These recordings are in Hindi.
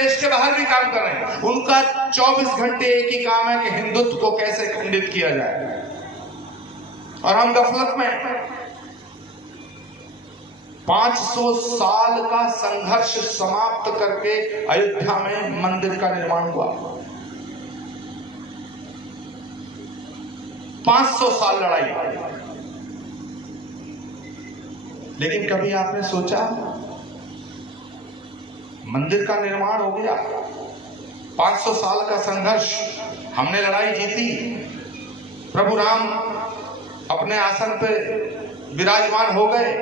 देश के बाहर भी काम कर रहे हैं। उनका 24 घंटे एक ही काम है कि हिंदुत्व को कैसे खंडित किया जाए, और हम गफलत में। 500 साल का संघर्ष समाप्त करके अयोध्या में मंदिर का निर्माण हुआ। 500 साल लड़ाई। लेकिन कभी आपने सोचा, मंदिर का निर्माण हो गया, 500 साल का संघर्ष, हमने लड़ाई जीती, प्रभु राम अपने आसन पे विराजमान हो गए।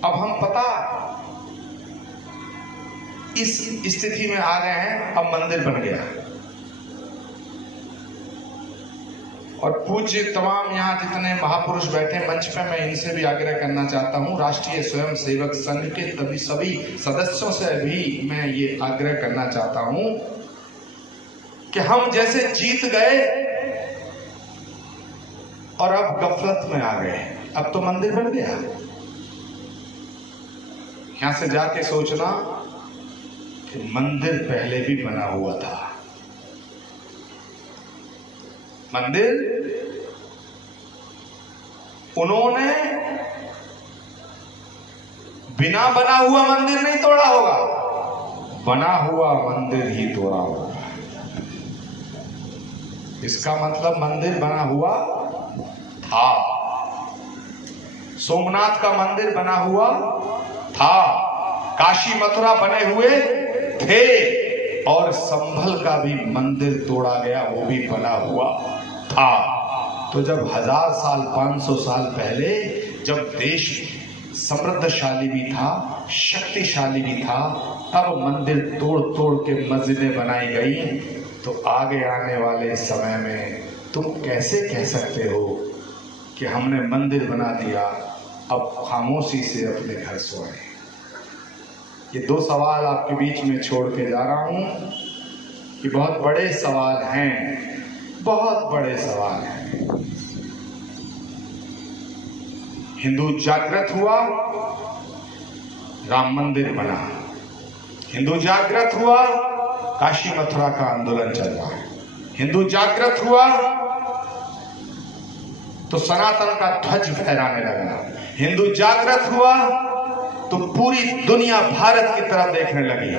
अब हम पता इस स्थिति में आ गए हैं, अब मंदिर बन गया। और पूज्य तमाम यहां जितने महापुरुष बैठे मंच पे, मैं इनसे भी आग्रह करना चाहता हूं, राष्ट्रीय स्वयं सेवक संघ के सभी सदस्यों से भी मैं ये आग्रह करना चाहता हूं कि हम जैसे जीत गए और अब गफलत में आ गए, अब तो मंदिर बन गया। यहां से जाके सोचना कि मंदिर पहले भी बना हुआ था। मंदिर उन्होंने बिना बना हुआ मंदिर नहीं तोड़ा होगा, बना हुआ मंदिर ही तोड़ा होगा। इसका मतलब मंदिर बना हुआ था, सोमनाथ का मंदिर बना हुआ था, काशी मथुरा बने हुए थे, और संभल का भी मंदिर तोड़ा गया, वो भी बना हुआ था। तो जब 1000 साल 500 साल पहले जब देश समृद्धशाली भी था, शक्तिशाली भी था, तब मंदिर तोड़ तोड़ के मस्जिदें बनाई गई, तो आगे आने वाले समय में तुम कैसे कह सकते हो कि हमने मंदिर बना दिया, अब खामोशी से अपने घर सोए? ये 2 सवाल आपके बीच में छोड़ के जा रहा हूं कि बहुत बड़े सवाल हैं, बहुत बड़े सवाल हैं। हिंदू जागृत हुआ, राम मंदिर बना। हिंदू जागृत हुआ, काशी मथुरा का आंदोलन चल रहा है। हिंदू जागृत हुआ तो सनातन का ध्वज फहराने लगा। हिंदू जागृत हुआ तो पूरी दुनिया भारत की तरफ देखने लगी।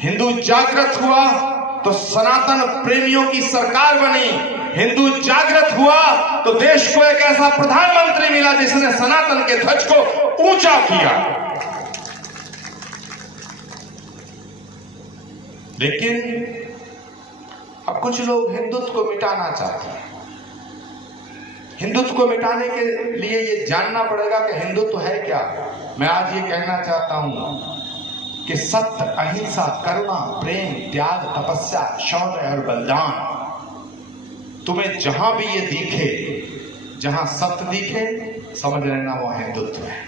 हिंदू जागृत हुआ तो सनातन प्रेमियों की सरकार बनी। हिंदू जागृत हुआ तो देश को एक ऐसा प्रधानमंत्री मिला जिसने सनातन के ध्वज को ऊंचा किया। लेकिन अब कुछ लोग हिंदुत्व को मिटाना चाहते हैं। हिंदुत्व को मिटाने के लिए ये जानना पड़ेगा कि हिंदुत्व है क्या। मैं आज ये कहना चाहता हूं कि सत्य, अहिंसा, करुणा, प्रेम, त्याग, तपस्या, शौर्य और बलिदान, तुम्हें जहां भी ये दिखे, जहां सत्य दिखे, समझ लेना वो हिंदुत्व है।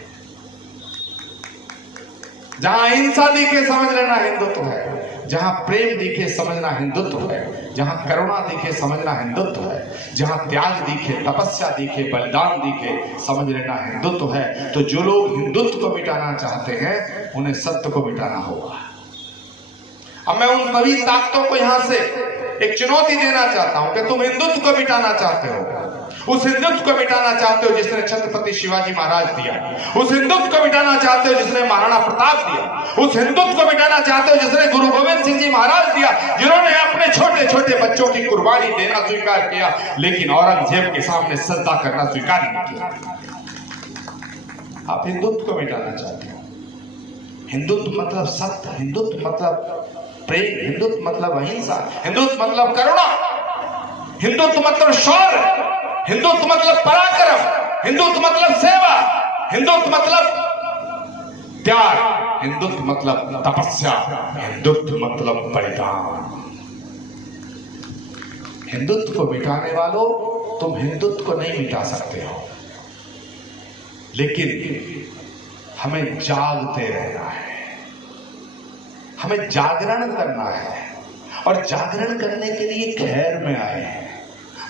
जहां अहिंसा दिखे, समझ लेना हिंदुत्व है। जहां प्रेम दिखे, समझना हिंदुत्व है। जहां करुणा दिखे, समझना हिंदुत्व है। जहां त्याग दिखे, तपस्या दिखे, बलिदान दिखे, समझ लेना हिंदुत्व है। तो जो लोग हिंदुत्व को मिटाना चाहते हैं, उन्हें सत्य को मिटाना होगा। अब मैं उन सभी ताकतों को यहां से एक चुनौती देना चाहता हूं कि तुम हिंदुत्व को मिटाना चाहते हो, उस हिंदुत्व को मिटाना चाहते हो जिसने छत्रपति शिवाजी महाराज दिया, उस हिंदुत्व को मिटाना चाहते हो जिसने महाराणा प्रताप दिया, उस हिंदुत्व को मिटाना चाहते हो जिसने गुरु गोविंद सिंह जी महाराज दिया, जिन्होंने अपने छोटे छोटे बच्चों की कुर्बानी देना स्वीकार किया, लेकिन औरंगजेब के सामने सजदा करना स्वीकार नहीं किया। आप हिंदुत्व को मिटाना चाहते हो। हिंदुत्व मतलब सत्य, हिंदुत्व मतलब प्रेम, हिंदुत्व मतलब अहिंसा, हिंदुत्व मतलब करुणा, हिंदुत्व मतलब शौर्य, हिंदुत्व मतलब पराक्रम, हिंदुत्व मतलब सेवा, हिंदुत्व मतलब त्याग, हिंदुत्व मतलब तपस्या, हिंदुत्व मतलब बलिदान। हिंदुत्व को मिटाने वालों, तुम हिंदुत्व को नहीं मिटा सकते हो, लेकिन हमें जागते रहना है, हमें जागरण करना है। और जागरण करने के लिए खैर में आए हैं,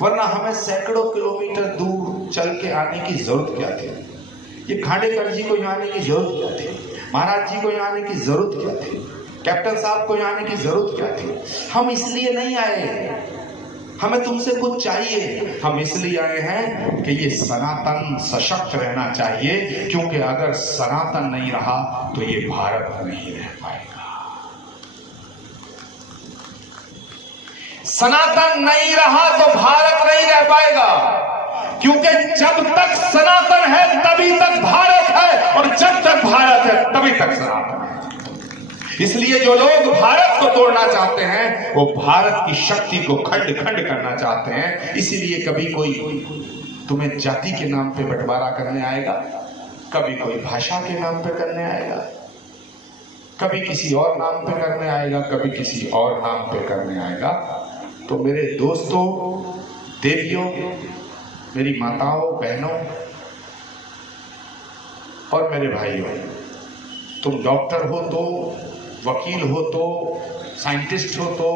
वरना हमें सैकड़ों किलोमीटर दूर चल के आने की जरूरत क्या थी? ये खांडेकर जी को यहाँ आने की जरूरत क्या थी? महाराज जी को यहाँ आने की जरूरत क्या थी? कैप्टन साहब को यहाँ आने की जरूरत क्या थी? हम इसलिए नहीं आए, हमें तुमसे कुछ चाहिए। हम इसलिए आए हैं कि ये सनातन सशक्त रहना चाहिए, क्योंकि अगर सनातन नहीं रहा तो ये भारत नहीं रह पाएगा। सनातन नहीं रहा तो भारत नहीं रह पाएगा, क्योंकि जब तक सनातन है तभी तक भारत है, और जब तक भारत है तभी तक सनातन है। इसलिए जो लोग भारत को तोड़ना चाहते हैं वो भारत की शक्ति को खंड खंड करना चाहते हैं। इसीलिए कभी कोई तुम्हें जाति के नाम पे बंटवारा करने आएगा, कभी कोई भाषा के नाम पे करने आएगा, कभी किसी और नाम पे करने आएगा, कभी किसी और नाम पे करने आएगा। तो मेरे दोस्तों, देवियों, मेरी माताओं, बहनों और मेरे भाइयों, तुम डॉक्टर हो तो, वकील हो तो, साइंटिस्ट हो तो,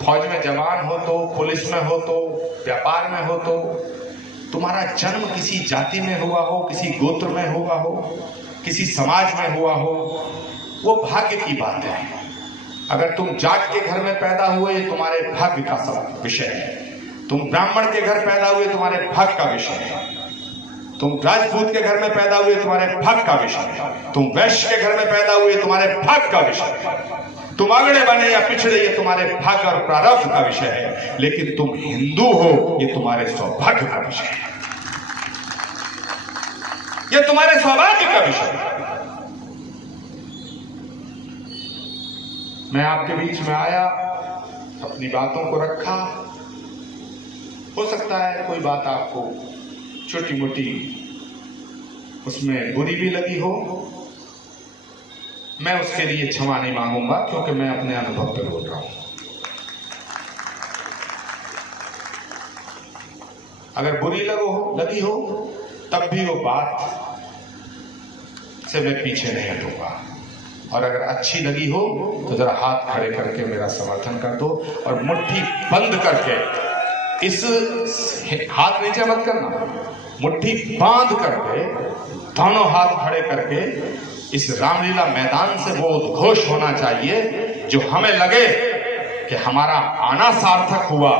फौज में जवान हो तो, पुलिस में हो तो, व्यापार में हो तो, तुम्हारा जन्म किसी जाति में हुआ हो, किसी गोत्र में हुआ हो, किसी समाज में हुआ हो, वो भाग्य की बात है। अगर तुम जाट के घर में पैदा हुए, ये तुम्हारे भाग्य का सब विषय है। तुम ब्राह्मण के घर पैदा हुए, तुम्हारे भाग्य का विषय है। तुम राजपूत के घर में पैदा हुए, तुम्हारे भाग्य का विषय है। तुम वैश्य के घर में पैदा हुए, तुम्हारे भाग्य का विषय है। तुम अगड़े बने या पिछड़े, ये तुम्हारे भाग्य और प्रारब्ध का विषय है। लेकिन तुम हिंदू हो, ये तुम्हारे सौभाग्य का विषय है, ये तुम्हारे सौभाग्य का विषय है। मैं आपके बीच में आया, अपनी बातों को रखा। हो सकता है कोई बात आपको छोटी मोटी उसमें बुरी भी लगी हो, मैं उसके लिए क्षमा नहीं मांगूंगा, क्योंकि मैं अपने अनुभव पे बोल रहा हूं। अगर बुरी लगी हो तब भी वो बात से मैं पीछे नहीं हटूंगा, और अगर अच्छी लगी हो तो जरा हाथ खड़े करके मेरा समर्थन कर दो, और मुट्ठी बंद करके, इस हाथ नीचे मत करना, मुट्ठी बांध करके, दोनों हाथ खड़े करके इस रामलीला मैदान से वो उद्घोष होना चाहिए जो हमें लगे कि हमारा आना सार्थक हुआ,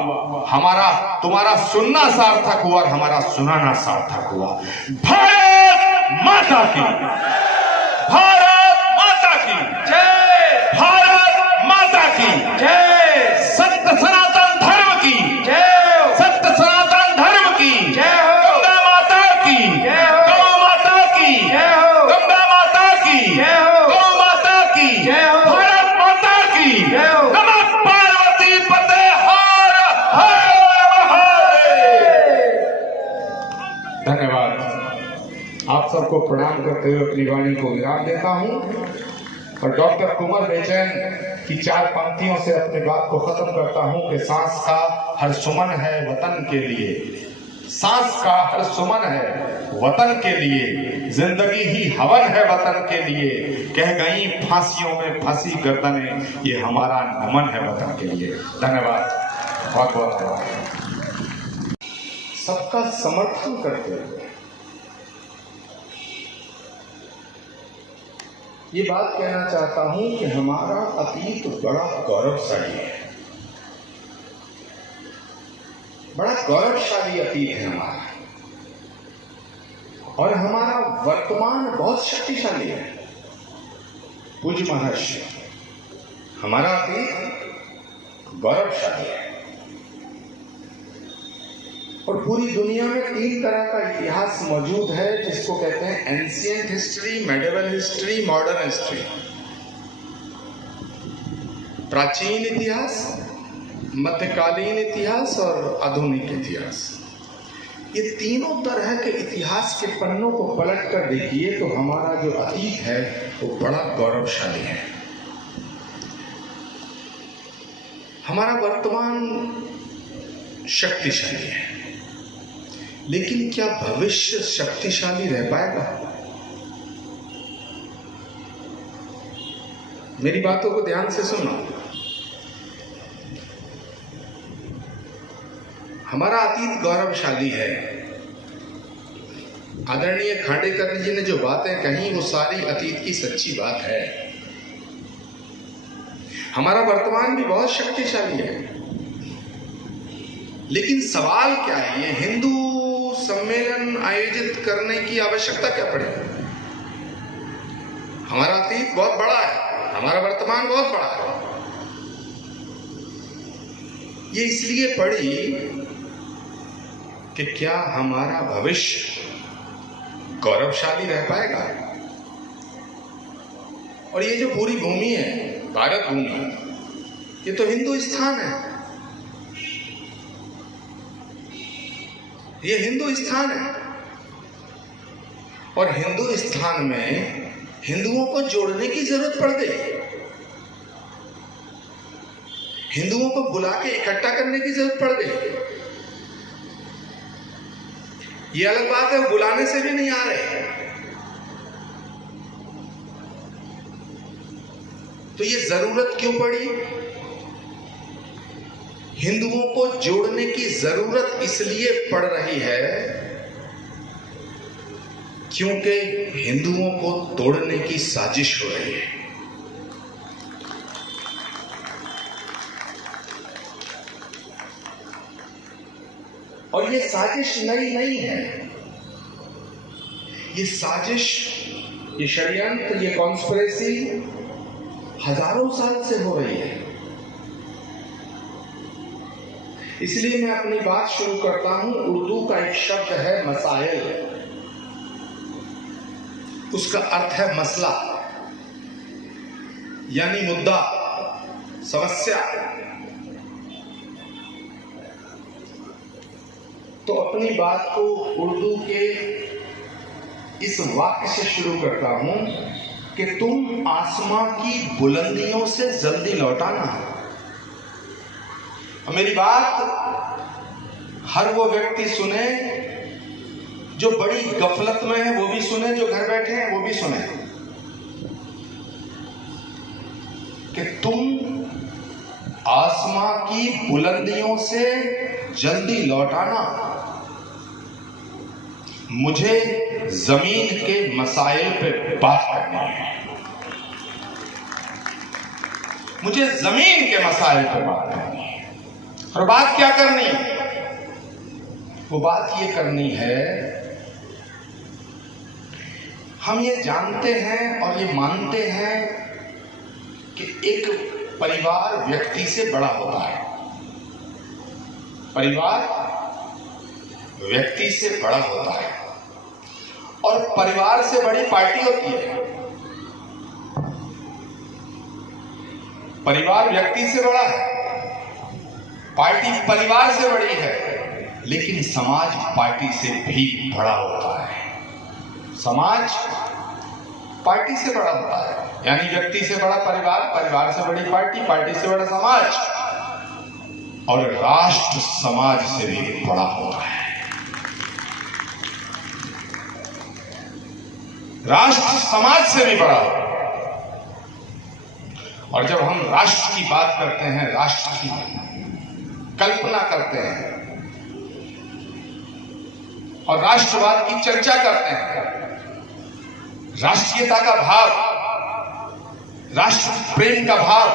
हमारा तुम्हारा सुनना सार्थक हुआ, और हमारा सुनाना सार्थक हुआ। भारत माता की, भारत माता की जय, भारत माता की जय, सत्य सनातन धर्म की जय, सत्य सनातन धर्म की जय हो, गंगा माता की जय हो, गौ माता की जय हो, गंगा माता की जय हो, गौ माता की जय हो, भारत माता की जय हो, नमः पार्वती पते हर हर महादेव। धन्यवाद। आप सबको प्रणाम करते हुए अपनी वाणी को विराम देता हूं, और डॉक्टर कुंवर बेचैन की 4 पंक्तियों से अपनी बात को खत्म करता हूं कि सांस का हर सुमन है वतन के लिए, सांस का हर सुमन है वतन के लिए, जिंदगी ही हवन है वतन के लिए, कह गई फांसियों में फंसी गर्दनें, ये हमारा नमन है वतन के लिए। धन्यवाद, बहुत बहुत धन्यवाद। सबका समर्थन करते हुए ये बात कहना चाहता हूं कि हमारा अतीत बड़ा गौरवशाली है, बड़ा गौरवशाली अतीत है हमारा, और हमारा वर्तमान बहुत शक्तिशाली है। पूज्य महर्षि, हमारा अतीत गौरवशाली है, और पूरी दुनिया में 3 तरह का इतिहास मौजूद है, जिसको कहते हैं ancient history, medieval history, modern history. प्राचीन इतिहास, मध्यकालीन इतिहास और आधुनिक इतिहास। ये तीनों तरह के इतिहास के पन्नों को पलट कर देखिए तो हमारा जो अतीत है वो बड़ा गौरवशाली है। हमारा वर्तमान शक्तिशाली है, लेकिन क्या भविष्य शक्तिशाली रह पाएगा? मेरी बातों को ध्यान से सुनो। हमारा अतीत गौरवशाली है, आदरणीय खांडेकर जी ने जो बातें कही वो सारी अतीत की सच्ची बात है। हमारा वर्तमान भी बहुत शक्तिशाली है, लेकिन सवाल क्या है, ये हिंदू सम्मेलन आयोजित करने की आवश्यकता क्या पड़ी? हमारा अतीत बहुत बड़ा है, हमारा वर्तमान बहुत बड़ा है। ये इसलिए पड़ी कि क्या हमारा भविष्य गौरवशाली रह पाएगा? और ये जो पूरी भूमि है, भारत भूमि, ये तो हिंदुस्तान है, ये हिंदुस्तान है। और हिंदुस्तान में हिंदुओं को जोड़ने की जरूरत पड़ गई, हिंदुओं को बुला के इकट्ठा करने की जरूरत पड़ गई। ये अलग बात है, वो बुलाने से भी नहीं आ रहे। तो ये जरूरत क्यों पड़ी? हिंदुओं को जोड़ने की जरूरत इसलिए पड़ रही है क्योंकि हिंदुओं को तोड़ने की साजिश हो रही है। और ये साजिश नई नहीं है, ये साजिश, ये षड्यंत्र, ये कॉन्स्पिरेसी हजारों साल से हो रही है। इसलिए मैं अपनी बात शुरू करता हूं। उर्दू का एक शब्द है मसाइल, उसका अर्थ है मसला, यानी मुद्दा, समस्या। तो अपनी बात को उर्दू के इस वाक्य से शुरू करता हूं कि तुम आसमां की बुलंदियों से जल्दी लौटाना। मेरी बात हर वो व्यक्ति सुने जो बड़ी गफलत में है, वो भी सुने, जो घर बैठे हैं वो भी सुने, कि तुम आसमां की बुलंदियों से जल्दी लौटाना। मुझे जमीन के मसाइल पे बात करनी है, मुझे जमीन के मसाइल पे बात करनी है। और बात क्या करनी है? वो बात ये करनी है, हम ये जानते हैं और ये मानते हैं कि एक परिवार व्यक्ति से बड़ा होता है, परिवार व्यक्ति से बड़ा होता है, और परिवार से बड़ी पार्टी होती है। परिवार व्यक्ति से बड़ा है, पार्टी परिवार से बड़ी है, लेकिन समाज पार्टी से भी बड़ा होता है। समाज पार्टी से बड़ा होता है, यानी व्यक्ति से बड़ा परिवार, परिवार से बड़ी पार्टी, पार्टी से बड़ा समाज, और राष्ट्र समाज से भी बड़ा होता है। राष्ट्र समाज से भी बड़ा होता है। और जब हम राष्ट्र की बात करते हैं, राष्ट्र की कल्पना करते हैं और राष्ट्रवाद की चर्चा करते हैं, राष्ट्रीयता का भाव, राष्ट्र प्रेम का भाव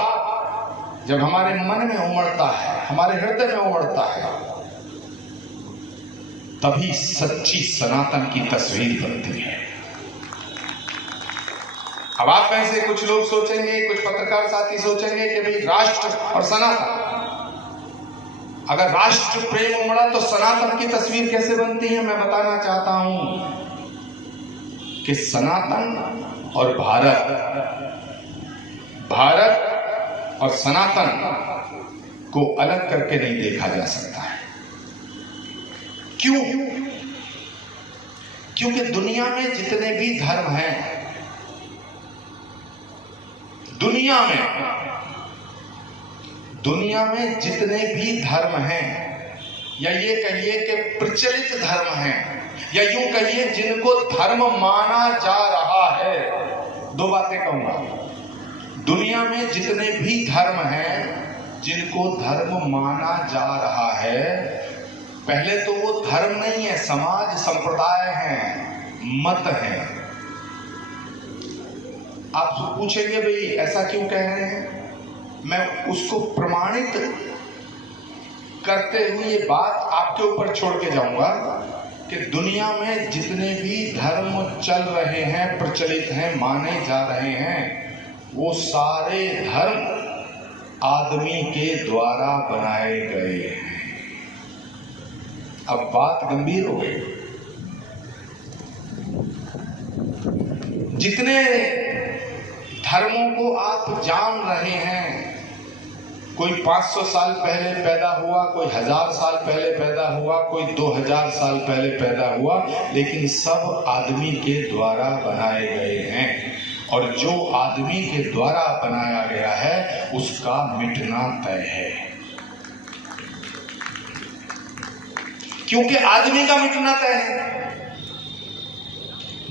जब हमारे मन में उमड़ता है, हमारे हृदय में उमड़ता है, तभी सच्ची सनातन की तस्वीर बनती है। अब आप में से कुछ लोग सोचेंगे, कुछ पत्रकार साथी सोचेंगे कि भाई राष्ट्र और सनातन, अगर राष्ट्र प्रेम उमड़ा तो सनातन की तस्वीर कैसे बनती है? मैं बताना चाहता हूं कि सनातन और भारत, भारत और सनातन को अलग करके नहीं देखा जा सकता है। क्यों? क्योंकि दुनिया में जितने भी धर्म हैं, दुनिया में जितने भी धर्म हैं, या ये कहिए कि प्रचलित धर्म हैं, या यूं कहिए जिनको धर्म माना जा रहा है, दो बातें कहूंगा। दुनिया में जितने भी धर्म हैं जिनको धर्म माना जा रहा है, पहले तो वो धर्म नहीं है, समाज संप्रदाय हैं। मत हैं। आप पूछेंगे भाई ऐसा क्यों कह रहे हैं? मैं उसको प्रमाणित करते हुए ये बात आपके ऊपर छोड़ के जाऊंगा कि दुनिया में जितने भी धर्म चल रहे हैं, प्रचलित हैं, माने जा रहे हैं, वो सारे धर्म आदमी के द्वारा बनाए गए हैं। अब बात गंभीर हो गई। जितने धर्मों को आप जान रहे हैं, कोई 500 साल पहले पैदा हुआ, कोई 1000 साल पहले पैदा हुआ, कोई 2000 साल पहले पैदा हुआ, लेकिन सब आदमी के द्वारा बनाए गए हैं। और जो आदमी के द्वारा बनाया गया है उसका मिटना तय है, क्योंकि आदमी का मिटना तय है।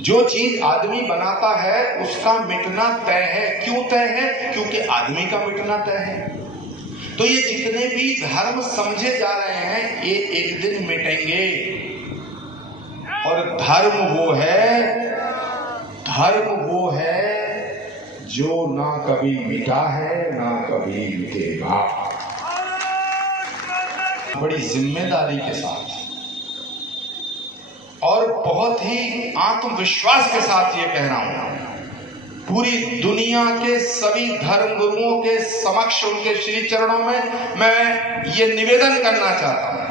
जो चीज आदमी बनाता है उसका मिटना तय है। क्यों तय है? क्योंकि आदमी का मिटना तय है। तो ये जितने भी धर्म समझे जा रहे हैं ये एक दिन मिटेंगे। और धर्म वो है जो ना कभी मिटा है ना कभी मिटेगा। बड़ी जिम्मेदारी के साथ और बहुत ही आत्मविश्वास के साथ ये कह रहा हूं, पूरी दुनिया के सभी धर्म गुरुओं के समक्ष उनके श्री चरणों में मैं ये निवेदन करना चाहता हूं।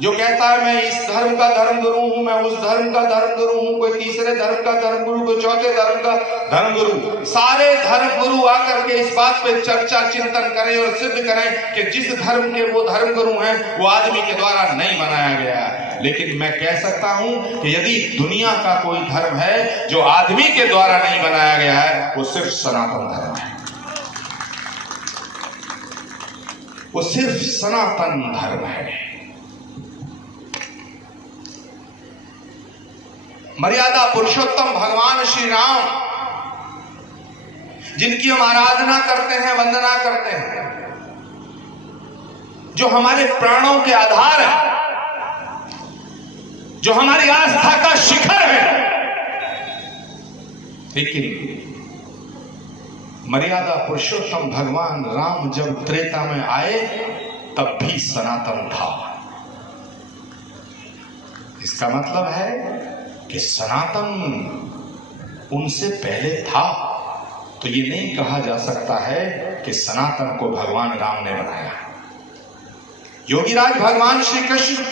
जो कहता है मैं इस धर्म का धर्म गुरु हूं, मैं उस धर्म का धर्म गुरु हूं, कोई तीसरे धर्म का धर्म गुरु, कोई चौथे धर्म का धर्म गुरु, सारे धर्म गुरु आकर के इस बात पे चर्चा चिंतन करें और सिद्ध करें कि जिस धर्म के वो धर्म गुरु हैं वो आदमी के द्वारा नहीं बनाया गया है। लेकिन मैं कह सकता हूं कि यदि दुनिया का कोई धर्म है जो आदमी के द्वारा नहीं बनाया गया है, वो सिर्फ सनातन धर्म है। वो सिर्फ सनातन धर्म है। मर्यादा पुरुषोत्तम भगवान श्री राम, जिनकी हम आराधना करते हैं, वंदना करते हैं, जो हमारे प्राणों के आधार है, जो हमारी आस्था का शिखर है, लेकिन मर्यादा पुरुषोत्तम भगवान राम जब त्रेता में आए तब भी सनातन था। इसका मतलब है कि सनातन उनसे पहले था। तो ये नहीं कहा जा सकता है कि सनातन को भगवान राम ने बनाया। योगीराज भगवान श्री कृष्ण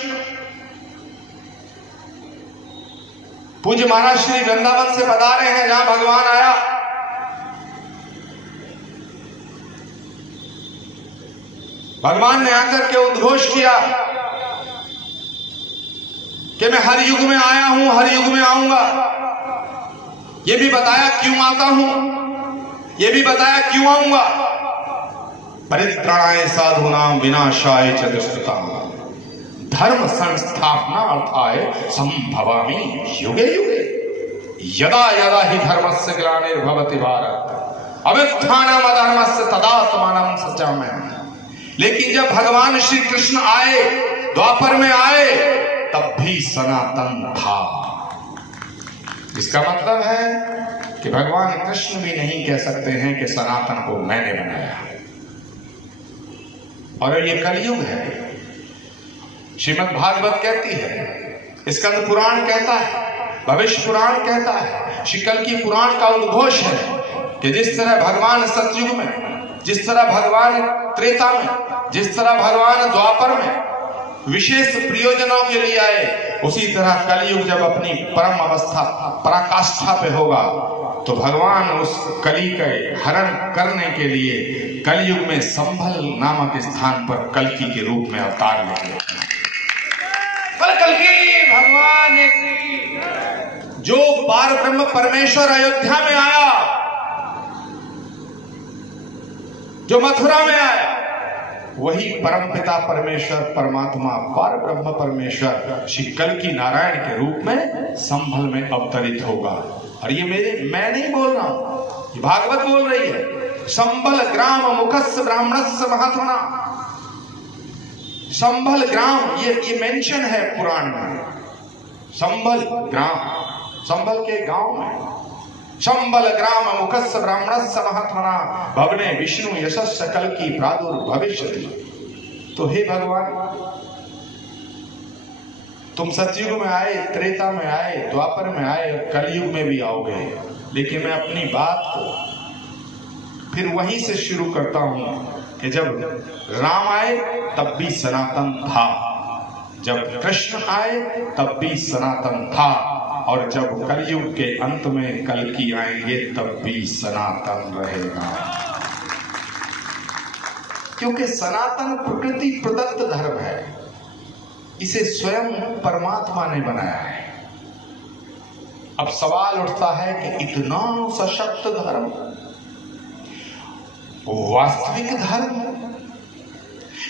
पूज्य महाराज श्री वृंदावन से पधारे हैं, जहां भगवान आया। भगवान ने आकर के उद्घोष किया कि मैं हर युग में आया हूं, हर युग में आऊंगा। यह भी बताया क्यों आता हूं, यह भी बताया क्यों आऊंगा। परित्राणाय साधूनां विनाशाय च दुष्कृताम् धर्म संस्थापना अर्थाय संभवामि युगे युगे यदा यदा हि धर्मस्य ग्लानिर्भवति भारत अभ्युत्थानम् अधर्मस्य तदात्मानं सृजाम्यहम्। लेकिन जब भगवान श्री कृष्ण आए, द्वापर में आए, तब भी सनातन था। इसका मतलब है कि भगवान कृष्ण भी नहीं कह सकते हैं कि सनातन को मैंने बनाया। और ये कलयुग है। श्रीमद् भागवत कहती है, स्कंद पुराण कहता है, भविष्य पुराण कहता है, श्री कल्कि पुराण का उद्घोष है कि जिस तरह भगवान सतयुग में, जिस तरह भगवान त्रेता में, जिस तरह भगवान द्वापर में विशेष प्रयोजनों के लिए आए, उसी तरह कलयुग जब अपनी परम अवस्था पराकाष्ठा पे होगा तो भगवान उस कली का हरण करने के लिए कलयुग में संभल नामक स्थान पर कल्कि के रूप में अवतार लेंगे। कल्कि भगवान जो पार ब्रह्म परमेश्वर अयोध्या में आया, जो मथुरा में आया, वही परमपिता परमेश्वर परमात्मा पार ब्रह्म परमेश्वर श्री कल्कि नारायण के रूप में संभल में अवतरित होगा। और ये मैं नहीं बोल रहा हूं, ये भागवत बोल रही है। संभल ग्राम मुखस्य ब्राह्मणस्य महात्मना, संभल ग्राम ये मेंशन है पुराण में। संभल ग्राम संभल के गांव में चंबल ग्राम मुखस्य ब्राह्मणस्य महात्मना भवने विष्णु यशस्य कल्कि प्रादुर्भविष्यति। तो हे भगवान, तुम सतयुग में आए, त्रेता में आए, द्वापर में आए, कलयुग में भी आओगे, लेकिन मैं अपनी बात को फिर वहीं से शुरू करता हूं कि जब राम आए तब भी सनातन था, जब कृष्ण आए तब भी सनातन था, और जब कलयुग के अंत में कल्कि आएंगे तब भी सनातन रहेगा। क्योंकि सनातन प्रकृति प्रदत्त धर्म है, इसे स्वयं परमात्मा ने बनाया है। अब सवाल उठता है कि इतना सशक्त धर्म, वास्तविक धर्म,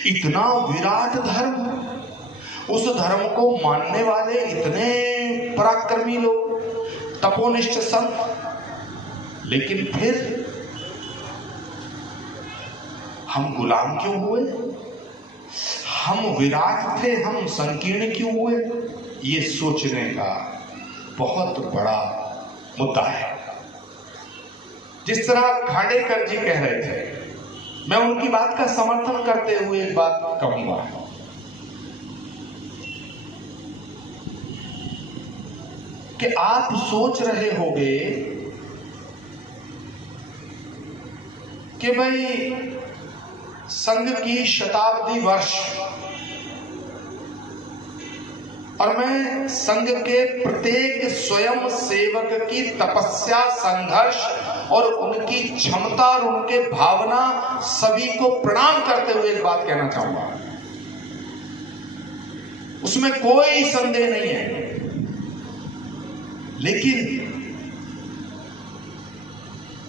इतना विराट धर्म, उस धर्म को मानने वाले इतने पराक्रमी लोग, तपोनिष्ठ संत, लेकिन फिर हम गुलाम क्यों हुए? हम विराट थे, हम संकीर्ण क्यों हुए? ये सोचने का बहुत बड़ा मुद्दा है। जिस तरह खांडेकर जी कह रहे थे, मैं उनकी बात का समर्थन करते हुए एक बात कहूंगा कि आप सोच रहे होंगे कि भाई संघ की शताब्दी वर्ष और मैं संघ के प्रत्येक स्वयं सेवक की तपस्या, संघर्ष और उनकी क्षमता और उनके भावना सभी को प्रणाम करते हुए एक बात कहना चाहूंगा, उसमें कोई संदेह नहीं है। लेकिन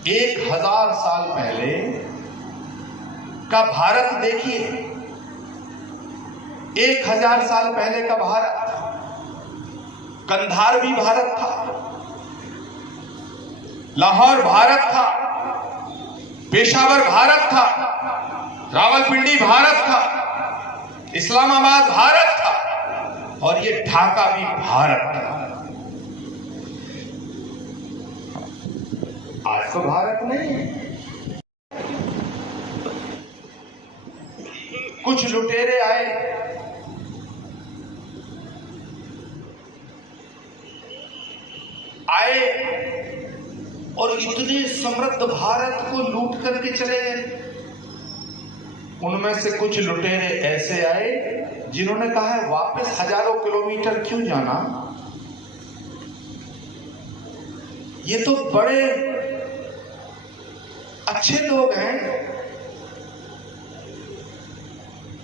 1000 साल पहले का भारत देखिए, 1000 साल पहले का भारत, कंधार भी भारत था, लाहौर भारत था, पेशावर भारत था, रावलपिंडी भारत था, इस्लामाबाद भारत था, और ये ढाका भी भारत था। आज तो भारत नहीं है। कुछ लुटेरे आए और इतने समृद्ध भारत को लूट करके चले गए। उनमें से कुछ लुटेरे ऐसे आए जिन्होंने कहा है वापस हजारों किलोमीटर क्यों जाना, ये तो बड़े अच्छे लोग हैं।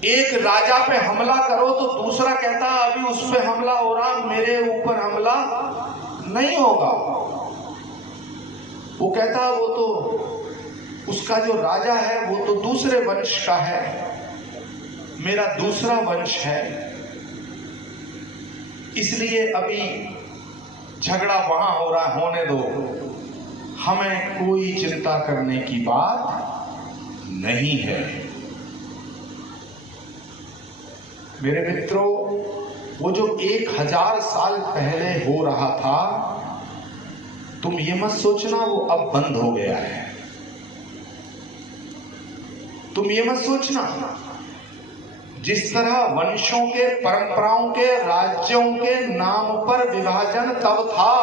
एक राजा पे हमला करो तो दूसरा कहता अभी उस पे हमला हो रहा, मेरे ऊपर हमला नहीं होगा। वो कहता वो तो उसका जो राजा है वो तो दूसरे वंश का है, मेरा दूसरा वंश है, इसलिए अभी झगड़ा वहां हो रहा, होने दो, हमें कोई चिंता करने की बात नहीं है। मेरे मित्रों, वो जो 1000 साल पहले हो रहा था, तुम ये मत सोचना वो अब बंद हो गया है। तुम ये मत सोचना जिस तरह वंशों के, परंपराओं के, राज्यों के नाम पर विभाजन तब था,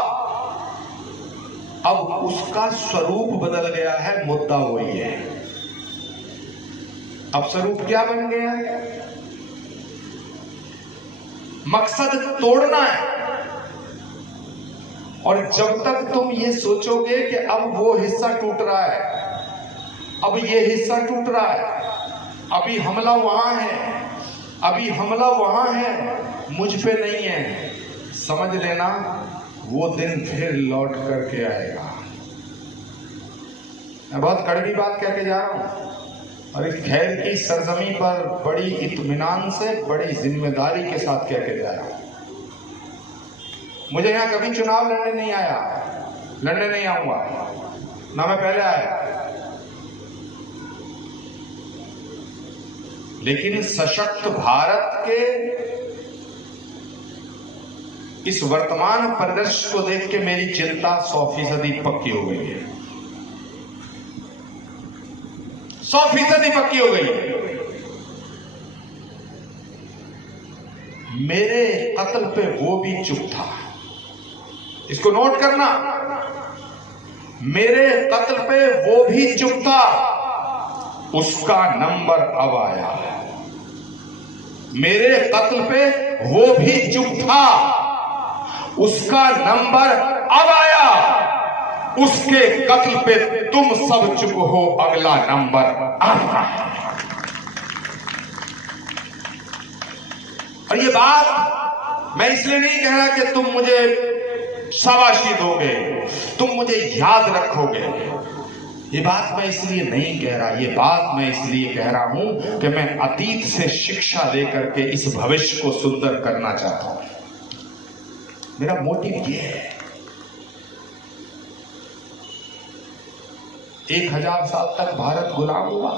अब उसका स्वरूप बदल गया है। मुद्दा वही है। अब स्वरूप क्या बन गया है? मकसद तोड़ना है। और जब तक तुम ये सोचोगे कि अब वो हिस्सा टूट रहा है, अब ये हिस्सा टूट रहा है, अभी हमला वहां है, अभी हमला वहां है, मुझ पे नहीं है, समझ लेना वो दिन फिर लौट करके आएगा। मैं बहुत कड़वी बात कहके जा रहा हूं और इस खैर की सरजमी पर बड़ी इत्मीनान से, बड़ी जिम्मेदारी के साथ कह के जा रहा हूं। मुझे यहां कभी चुनाव लड़ने नहीं आया, लड़ने नहीं आऊंगा, ना मैं पहले आया, लेकिन सशक्त भारत के इस वर्तमान परिदृश्य को देख के मेरी चिंता 100% पक्की हो गई है। 100% पक्की हो गई है। मेरे कत्ल पे वो भी चुप था। इसको नोट करना, मेरे कत्ल पे वो भी चुप था, उसका नंबर अब आया। मेरे कत्ल पे वो भी चुप था, उसका नंबर अब आया। उसके कत्ल पे तुम सब चुप हो, अगला नंबर आपका। और ये बात मैं इसलिए नहीं कह रहा कि तुम मुझे शाबाशी दोगे, तुम मुझे याद रखोगे। ये बात मैं इसलिए नहीं कह रहा, ये बात मैं इसलिए कह रहा हूं कि मैं अतीत से शिक्षा लेकर के इस भविष्य को सुंदर करना चाहता हूं। मेरा मोटिव ये है। 1000 साल तक भारत गुलाम हुआ।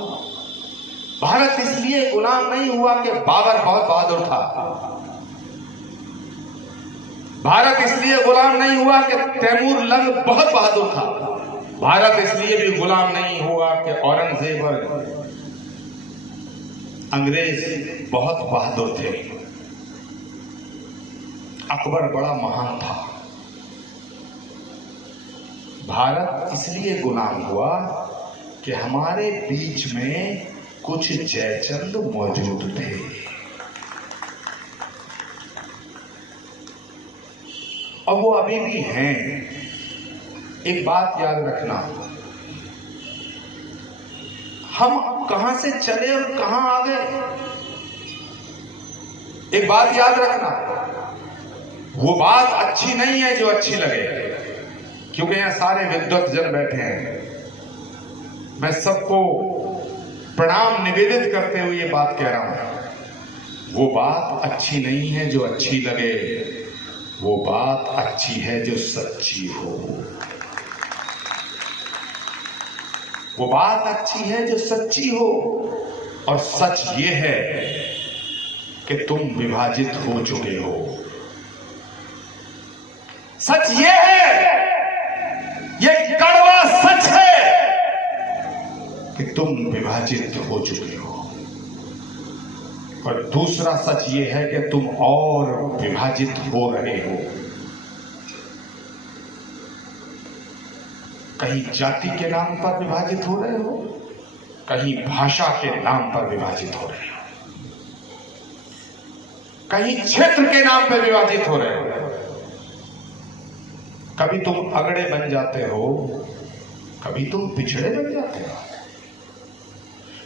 भारत इसलिए गुलाम नहीं हुआ कि बाबर बहुत बहादुर था। भारत इसलिए गुलाम नहीं हुआ कि तैमूर लंग बहुत बहादुर था। भारत इसलिए भी गुलाम नहीं हुआ कि औरंगजेब और अंग्रेज बहुत बहादुर थे। अकबर बड़ा महान था। भारत इसलिए गुलाम हुआ कि हमारे बीच में कुछ जयचंद मौजूद थे। और वो अभी भी हैं। एक बात याद रखना, हम कहां से चले और कहां आ गए। एक बात याद रखना, वो बात अच्छी नहीं है जो अच्छी लगे, क्योंकि यहां सारे विद्वत जन बैठे हैं। मैं सबको प्रणाम निवेदित करते हुए ये बात कह रहा हूं। वो बात अच्छी नहीं है जो अच्छी लगे, वो बात अच्छी है जो सच्ची हो। वो बात अच्छी है जो सच्ची हो। और सच ये है कि तुम विभाजित हो चुके हो। सच ये है, ये कड़वा सच है कि तुम विभाजित हो चुके हो। और दूसरा सच ये है कि तुम और विभाजित हो रहे हो। कहीं जाति के नाम पर विभाजित हो रहे हो, कहीं भाषा के नाम पर विभाजित हो रहे हो, कहीं क्षेत्र के नाम पर विभाजित हो रहे हो। कभी तुम अगड़े बन जाते हो, कभी तुम पिछड़े बन जाते हो,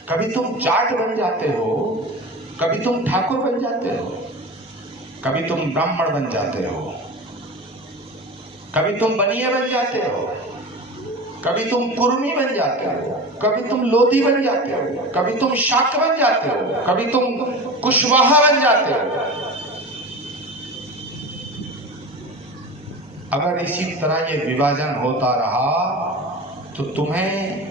कभी तुम जाट बन जाते हो, कभी तुम ठाकुर बन जाते हो, कभी तुम ब्राह्मण बन जाते हो, कभी तुम बनिए बन जाते हो, कभी तुम कुर्मी बन जाते हो, कभी तुम लोधी बन जाते हो, कभी तुम शाक्त बन जाते हो, कभी तुम कुशवाहा बन जाते हो। अगर इसी तरह ये विभाजन होता रहा तो तुम्हें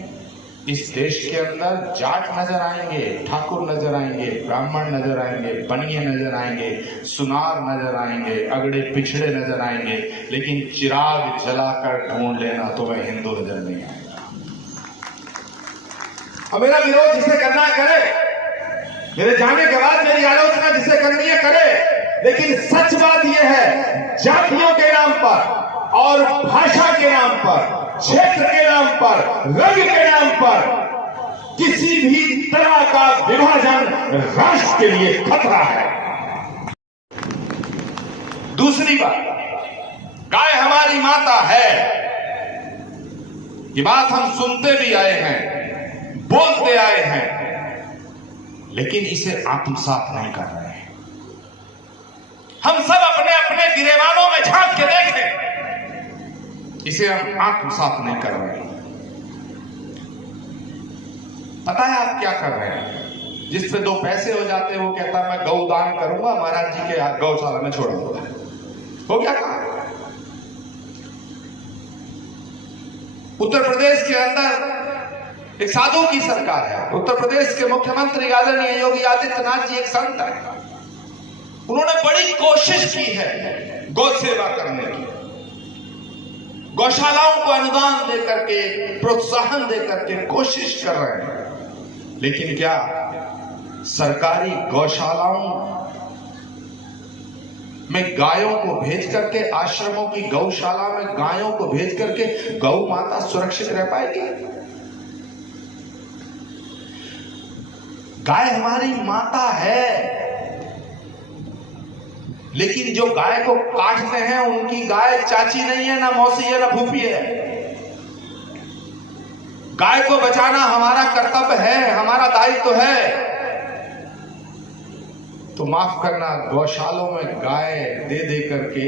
इस देश के अंदर जाट नजर आएंगे, ठाकुर नजर आएंगे, ब्राह्मण नजर आएंगे, बनिए नजर आएंगे, सुनार नजर आएंगे, अगड़े पिछड़े नजर आएंगे, लेकिन चिराग जलाकर ढूंढ लेना तुम्हें हिंदू नजर नहीं आएगा। अब मेरा विरोध जिसे करना है करे, मेरे जाने के बाद मेरी आलोचना जिसे करनी है करे, लेकिन सच बात यह है, जातियों के नाम पर और भाषा के नाम पर, क्षेत्र के नाम पर, रंग के नाम पर किसी भी तरह का विभाजन राष्ट्र के लिए खतरा है। दूसरी बात, गाय हमारी माता है। ये बात हम सुनते भी आए हैं, बोलते आए हैं, लेकिन इसे आत्मसात नहीं कर रहे हैं। हम सब अपने अपने गिरेबानों में झांक के देखें, इसे हम आत्मसात नहीं कर रहे हैं। पता है आप क्या कर रहे हैं? जिस पे 2 पैसे हो जाते हैं वो कहता है मैं गौदान करूंगा, महाराज जी के गौशाला में छोड़ दूंगा। हो क्या कहा? उत्तर प्रदेश के अंदर एक साधु की सरकार है। उत्तर प्रदेश के मुख्यमंत्री आदरणीय योगी आदित्यनाथ जी एक संत है। उन्होंने बड़ी कोशिश की है, गौ सेवा करने की, गौशालाओं को अनुदान दे करके, प्रोत्साहन दे करके कोशिश कर रहे हैं। लेकिन क्या सरकारी गौशालाओं में गायों को भेज करके, आश्रमों की गौशाला में गायों को भेज करके गौ माता सुरक्षित रह पाएगी? गाय हमारी माता है, लेकिन जो गाय को काटते हैं उनकी गाय चाची नहीं है, ना मौसी है, ना फूफी है। गाय को बचाना हमारा कर्तव्य है, हमारा दायित्व है। तो माफ करना, गौशालों में गाय दे दे करके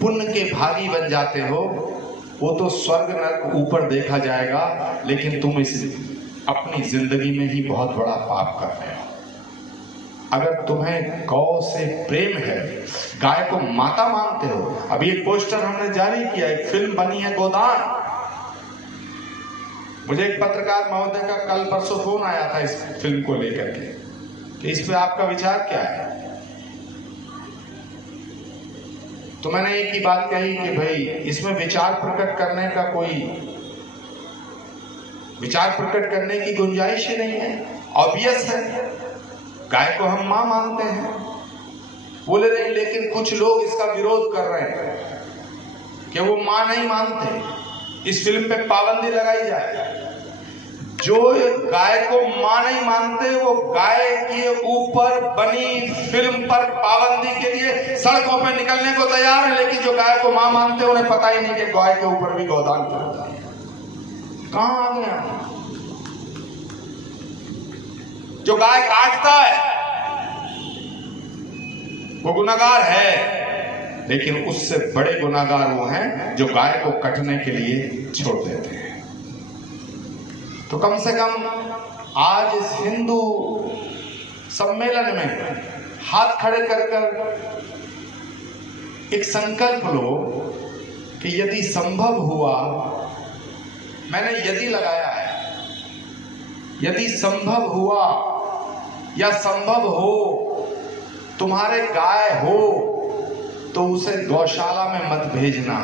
पुण्य के भागी बन जाते हो। वो तो स्वर्ग नरक ऊपर देखा जाएगा, लेकिन तुम इस अपनी जिंदगी में ही बहुत बड़ा पाप कर रहे हो। अगर तुम्हें गौ से प्रेम है, गाय को माता मानते हो, अभी एक पोस्टर हमने जारी किया, एक फिल्म बनी है गोदान। मुझे एक पत्रकार महोदय का कल परसों फोन आया था इस फिल्म को लेकर के कि इस पे आपका विचार क्या है। तो मैंने एक ही बात कही कि भाई इसमें विचार प्रकट करने की गुंजाइश ही नहीं है। ऑब्वियस है, गाय को हम मां मानते हैं, बोले नहीं, लेकिन कुछ लोग इसका विरोध कर रहे हैं कि वो मां नहीं मानते, इस फिल्म पे पाबंदी लगाई जाए। जो गाय को मां नहीं मानते वो गाय के ऊपर बनी फिल्म पर पाबंदी के लिए सड़कों पर निकलने को तैयार है, लेकिन जो गाय को मां मानते हैं उन्हें पता ही नहीं कि गाय के ऊपर भी गोदान होता है। कहां आ गया? जो गाय काटता है वो गुनाहगार है, लेकिन उससे बड़े गुनाहगार वो हैं जो गाय को कटने के लिए छोड़ देते हैं। तो कम से कम आज इस हिंदू सम्मेलन में हाथ खड़े कर एक संकल्प लो कि यदि संभव हुआ, मैंने यदि लगाया है, यदि संभव हुआ या संभव हो, तुम्हारे गाय हो तो उसे गौशाला में मत भेजना,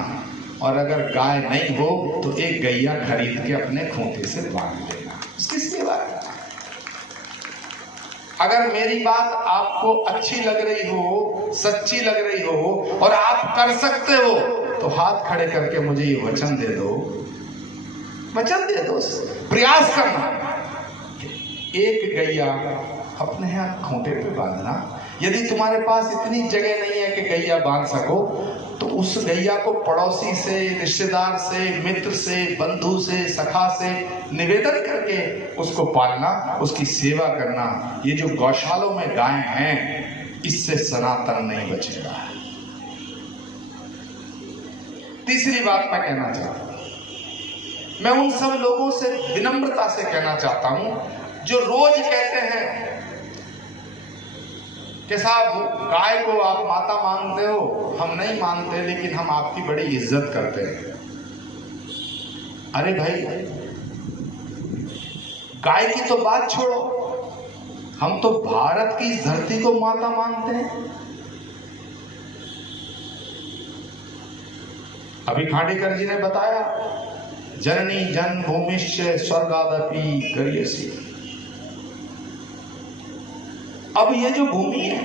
और अगर गाय नहीं हो तो एक गैया खरीद के अपने खोते से बांध लेना, उसकी सेवा करना। अगर मेरी बात आपको अच्छी लग रही हो, सच्ची लग रही हो और आप कर सकते हो तो हाथ खड़े करके मुझे ये वचन दे दो, प्रयास करना, एक गैया अपने यहाँ खोटे पे बांधना। यदि तुम्हारे पास इतनी जगह नहीं है कि गैया बांध सको, तो उस गैया को पड़ोसी से, रिश्तेदार से, मित्र से, बंधु से, सखा से निवेदन करके उसको पालना, उसकी सेवा करना। ये जो गौशालों में गाय हैं, इससे सनातन नहीं बचेगा। तीसरी बात मैं कहना चाहता हूं, मैं उन सब लोगों से विनम्रता से कहना चाहता हूं जो रोज कहते हैं कि साहब गाय को आप माता मानते हो, हम नहीं मानते, लेकिन हम आपकी बड़ी इज्जत करते हैं। अरे भाई, गाय की तो बात छोड़ो, हम तो भारत की इस धरती को माता मानते हैं। अभी खांडेकर जी ने बताया, जननी जन्मभूमिश्च स्वर्गादपि गरीयसी। अब ये जो भूमि है,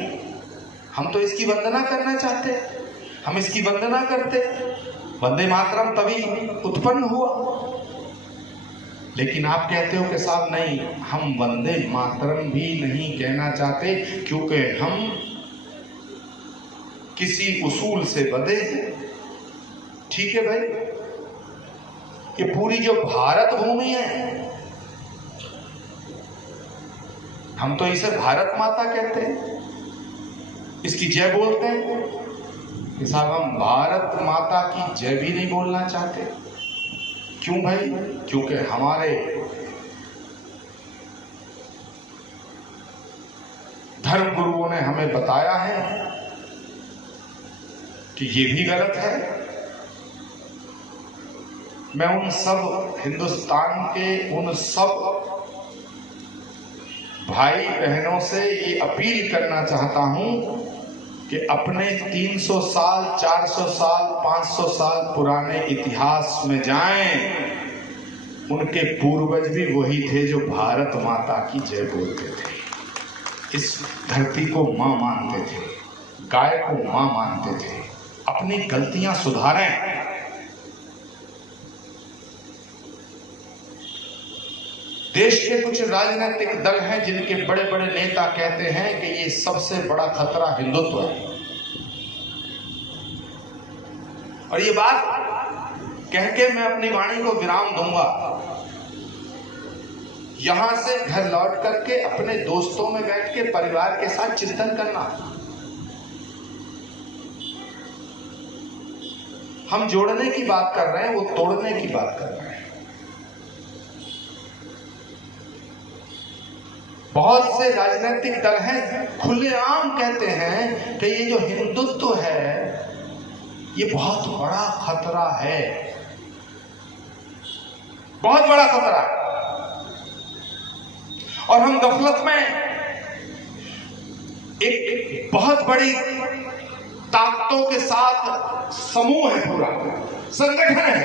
हम तो इसकी वंदना करना चाहते, हम इसकी वंदना करते, वंदे मातरम तभी उत्पन्न हुआ। लेकिन आप कहते हो कि साहब नहीं, हम वंदे मातरम भी नहीं कहना चाहते, क्योंकि हम किसी उसूल से बंधे हैं। ठीक है भाई, ये पूरी जो भारत भूमि है, हम तो इसे भारत माता कहते हैं, इसकी जय बोलते हैं कि साहब हम भारत माता की जय भी नहीं बोलना चाहते। क्यों भाई? क्योंकि हमारे धर्म गुरुओं ने हमें बताया है कि ये भी गलत है। मैं उन सब हिंदुस्तान के उन सब भाई बहनों से ये अपील करना चाहता हूं कि अपने 300 साल 400 साल 500 साल पुराने इतिहास में जाएं, उनके पूर्वज भी वही थे जो भारत माता की जय बोलते थे, इस धरती को मां मानते थे, गाय को मां मानते थे। अपनी गलतियां सुधारें। देश के कुछ राजनीतिक दल हैं जिनके बड़े बड़े नेता कहते हैं कि ये सबसे बड़ा खतरा हिंदुत्व है, और ये बात कह के मैं अपनी वाणी को विराम दूंगा। यहां से घर लौट करके अपने दोस्तों में बैठ के परिवार के साथ चिंतन करना। हम जोड़ने की बात कर रहे हैं, वो तोड़ने की बात कर रहे हैं। बहुत से राजनीतिक दल हैं खुलेआम कहते हैं कि ये जो हिंदुत्व है ये बहुत बड़ा खतरा है, बहुत बड़ा खतरा है। और हम गफलत में एक बहुत बड़ी ताकतों के साथ समूह है, पूरा संगठन है,